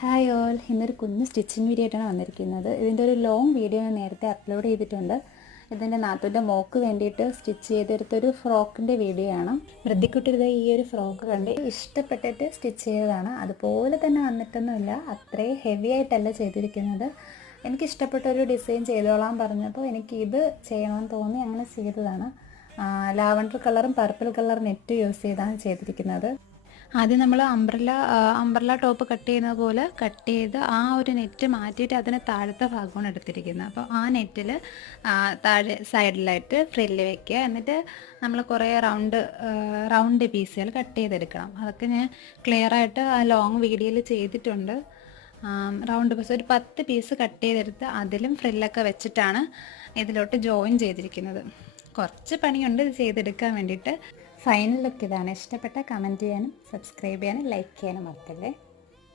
Hi all, ഇന്നൊരു കുഞ്ഞ് stitching video ആയിട്ടാണ് വന്നിരിക്കുന്നത്. ഇതിൻ്റെ ഒരു ലോങ് വീഡിയോ ഞാൻ നേരത്തെ അപ്ലോഡ് ചെയ്തിട്ടുണ്ട്. ഇതിൻ്റെ നാത്തൂൻ്റെ മോക്ക് വേണ്ടിയിട്ട് സ്റ്റിച്ച് ചെയ്തെടുത്തൊരു ഫ്രോക്കിൻ്റെ വീഡിയോ ആണ്. വൃദ്ധിക്കുട്ടിയുടെ ഈ ഒരു ഫ്രോക്ക് കണ്ട് ഇഷ്ടപ്പെട്ടിട്ട് സ്റ്റിച്ച് ചെയ്തതാണ്. അതുപോലെ തന്നെ വന്നിട്ടൊന്നുമില്ല, അത്രയും ഹെവി ആയിട്ടല്ല ചെയ്തിരിക്കുന്നത്. എനിക്കിഷ്ടപ്പെട്ട ഒരു ഡിസൈൻ ചെയ്തോളാൻ പറഞ്ഞപ്പോൾ എനിക്ക് ഇത് ചെയ്യണമെന്ന് തോന്നി അങ്ങനെ ചെയ്തതാണ്. ലാവണ്ടർ കളറും പർപ്പിൾ കളർ നെറ്റ് യൂസ് ചെയ്താണ് ചെയ്തിരിക്കുന്നത്. ആദ്യം നമ്മൾ അംബ്രല ടോപ്പ് കട്ട് ചെയ്യുന്നത് പോലെ കട്ട് ചെയ്ത് ആ ഒരു നെറ്റ് മാറ്റിയിട്ട് അതിന് താഴത്തെ ഭാഗമാണ് എടുത്തിരിക്കുന്നത്. അപ്പോൾ ആ നെറ്റിൽ താഴെ സൈഡിലായിട്ട് ഫ്രില്ല് വെക്കുക. എന്നിട്ട് നമ്മൾ കുറേ റൗണ്ട് പീസുകൾ കട്ട് ചെയ്തെടുക്കണം. അതൊക്കെ ഞാൻ ക്ലിയറായിട്ട് ആ ലോങ് വീഡിയോയിൽ ചെയ്തിട്ടുണ്ട്. റൗണ്ട് പീസ് ഒരു 10 പീസ് കട്ട് ചെയ്തെടുത്ത് അതിലും ഫ്രില്ലൊക്കെ വെച്ചിട്ടാണ് ഇതിലോട്ട് ജോയിൻ ചെയ്തിരിക്കുന്നത്. കുറച്ച് പണിയുണ്ട് ഇത് ചെയ്തെടുക്കാൻ വേണ്ടിയിട്ട്. ഫൈനൽ ലുക്ക് ഇതാണ്. ഇഷ്ടപ്പെട്ട കമൻറ്റ് ചെയ്യാനും സബ്സ്ക്രൈബ് ചെയ്യാനും ലൈക്ക് ചെയ്യാനും മറക്കല്ലേ.